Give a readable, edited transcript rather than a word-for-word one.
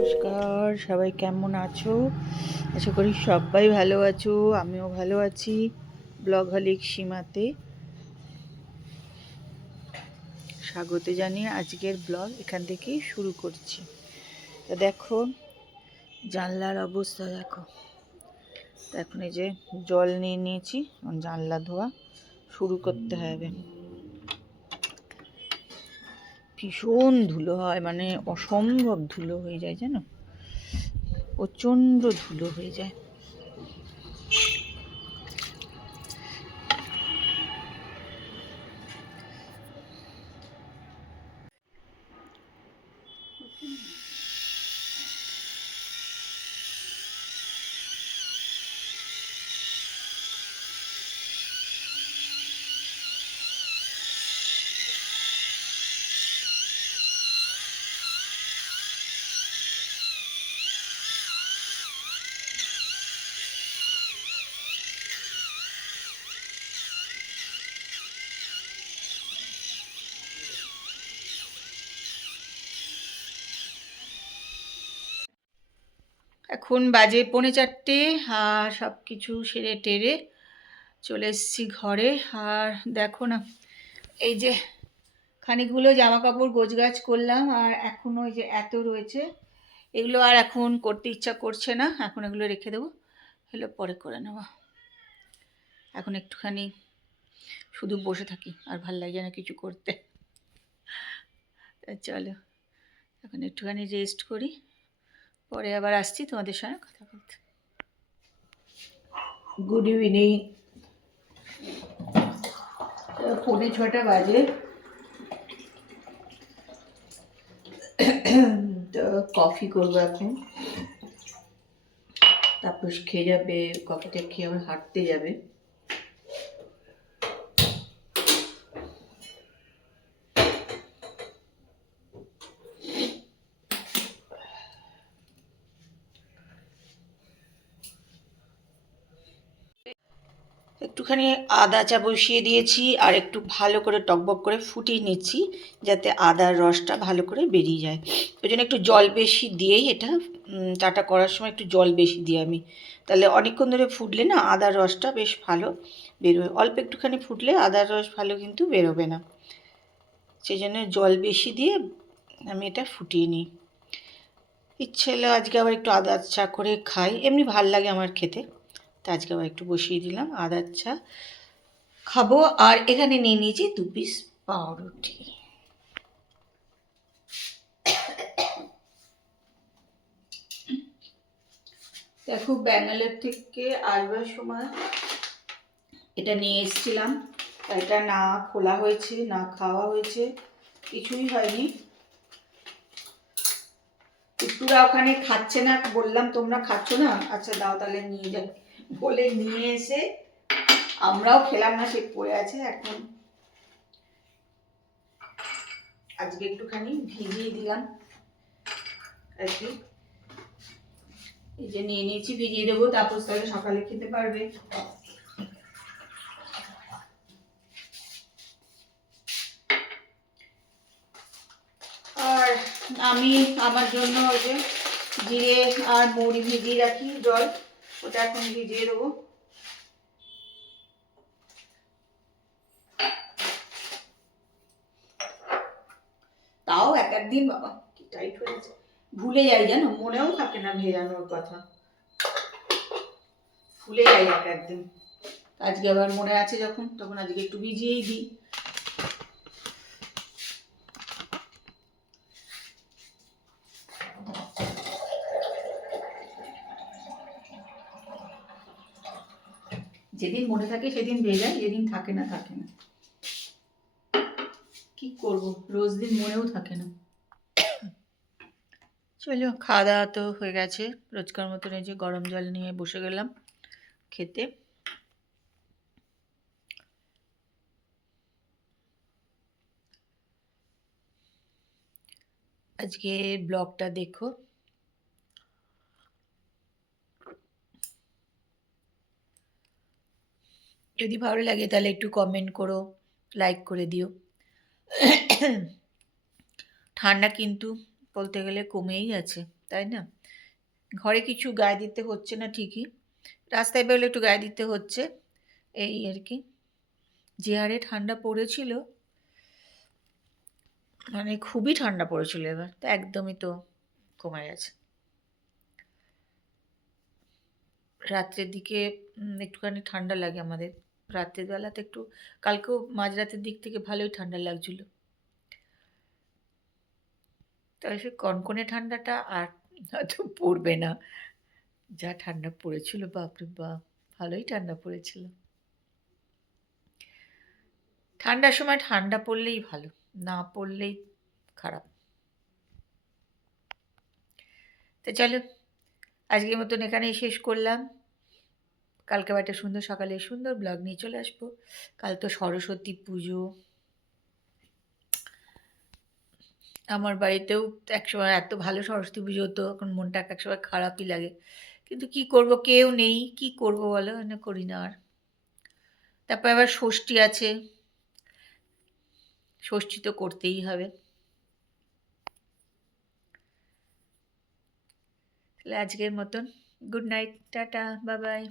নমস্কার, সবাই কেমন আছো? আশা করি সবাই ভালো আছো, আমিও ভালো আছি। ব্লগহলিক সীমাতে স্বাগত জানিয়ে আজকের ব্লগ এখান থেকেই শুরু করছি। তো দেখো জানলার অবস্থা দেখো। এখন এই যে জল নিয়ে নিয়েছি, জানলা ধোয়া শুরু করতে হবে। ভীষণ ধুলো হয়, মানে অসম্ভব ধুলো হয়ে যায় জানো, প্রচণ্ড ধুলো হয়ে যায়। এখন বাজে 3:45, আর সব কিছু সেরে টেরে চলে এসেছি ঘরে। আর দেখো না, এই যে খানিকগুলো জামা কাপড় গোছগাছ করলাম, আর এখনও ওই যে এত রয়েছে, এগুলো আর এখন করতে ইচ্ছা করছে না। এখন এগুলো রেখে দেবো, এগুলো পরে করে নেবো। এখন একটুখানি শুধু বসে থাকি, আর ভাল লাগে না কিছু করতে। চলো এখন একটুখানি রেস্ট করি, পরে আবার আসছি তোমাদের সঙ্গে কথা বলতে। Good evening. 6:45 বাজে। তো কফি করবো এখন, তারপর খেয়ে যাবে, কফিটা খেয়ে আবার হাঁটতে যাবে। একটুখানি আদা চা বসিয়ে দিয়েছি, আর একটু ভালো করে টকবক করে ফুটিয়ে নিচ্ছি, যাতে আদার রসটা ভালো করে বেরিয়ে যায়। ওই জন্য একটু জল বেশি দিয়েই এটা চাটা করার সময় একটু জল বেশি দিই আমি, তাহলে অনেকক্ষণ ধরে ফুটলে না আদার রসটা বেশ ভালো বেরোয়। অল্প একটুখানি ফুটলে আদার রস ভালো কিন্তু বেরোবে না, সেই জন্য জল বেশি দিয়ে আমি এটা ফুটিয়ে নিই। ইচ্ছে হলে আজকে আবার একটু আদার চা করে খাই, এমনি ভাল লাগে আমার খেতে। তা আজকে আবার একটু বসিয়ে দিলাম আদার চা খাবো। আর এখানে নিয়ে নিয়েছি 2 পিস পাউরুটি। দেখো ব্যাঙ্গালোর থেকে আসবার সময় এটা নিয়ে এসেছিলাম, এটা না খোলা হয়েছে না খাওয়া হয়েছে, কিছুই হয়নি। একটুরা ওখানে খাচ্ছে না, বললাম তোমরা খাচ্ছ না, আচ্ছা দাও তাহলে নিয়ে যাবে বলে নিয়ে এসে আমরাও খেলাম না, সে পড়ে আছে। এখন আজকে একটুখানি ভিজিয়ে দিলাম আর কি, এই যে নিয়ে নিয়েছি, ভিজিয়ে দেবো, তারপর তাহলে সকালে খেতে পারবে। আর আমি আমার জন্য ওই যে জিরে আর মৌরি ভিজিয়ে রাখি জল, ওটা এখন ভিজিয়ে দেবো। তাও এক একদিন বাবা কি টাইট হয়েছে, ভুলে যাই জানো, মনেও থাকে না ভেজানোর কথা, ভুলে যাই এক একদিন। আজকে আবার মনে আছে যখন, তখন আজকে একটু ভিজিয়েই দিই। যেদিন মনে থাকে সেদিন ভেজাই, যেদিন থাকে না থাকে না, কি করব, রোজ দিন মনেও থাকে না। চলো খাওয়া দাওয়া তো হয়ে গেছে, রোজকার মতন এই যে গরম জল নিয়ে বসে গেলাম খেতে। আজকে ব্লগটা দেখো, যদি ভালো লাগে তাহলে একটু কমেন্ট করো, লাইক করে দিও। ঠান্ডা কিন্তু বলতে গেলে কমেই আছে, তাই না? ঘরে কিছু গায়ে দিতে হচ্ছে না ঠিকই, রাস্তায় বেরোলে একটু গায়ে দিতে হচ্ছে, এই আর কি। যে হারে ঠান্ডা পড়েছিল, মানে খুবই ঠান্ডা পড়েছিল, এবার তো একদমই তো কমে গেছে। রাত্রের দিকে একটুখানি ঠান্ডা লাগে আমাদের, রাত্রের বেলাতে একটু, কালকেও মাঝরাতের দিক থেকে ভালোই ঠান্ডা লাগছিল। তবে সে কনকনে ঠান্ডাটা আর হয়তো পড়বে না, যা ঠান্ডা পড়েছিল বাপরে বাপ, ভালোই ঠান্ডা পড়েছিল। ঠান্ডার সময় ঠান্ডা পড়লেই ভালো, না পড়লেই খারাপ। তো চলো, আজকের মতন এখানেই শেষ করলাম। কালকে আবার একটা সুন্দর সকালে সুন্দর ব্লগ নিয়ে চলে আসবো। কাল তো সরস্বতী পুজো, আমার বাড়িতেও একসময় এত ভালো সরস্বতী পুজো হতো, এখন মনটা একসময় খারাপই লাগে। কিন্তু কি করব, কেউ নেই, কি করব বলো, মানে করি না আর। তারপর আবার ষষ্ঠী আছে, ষষ্ঠী তো করতেই হবে। তাহলে আজকের মতন good night, tata, bye bye.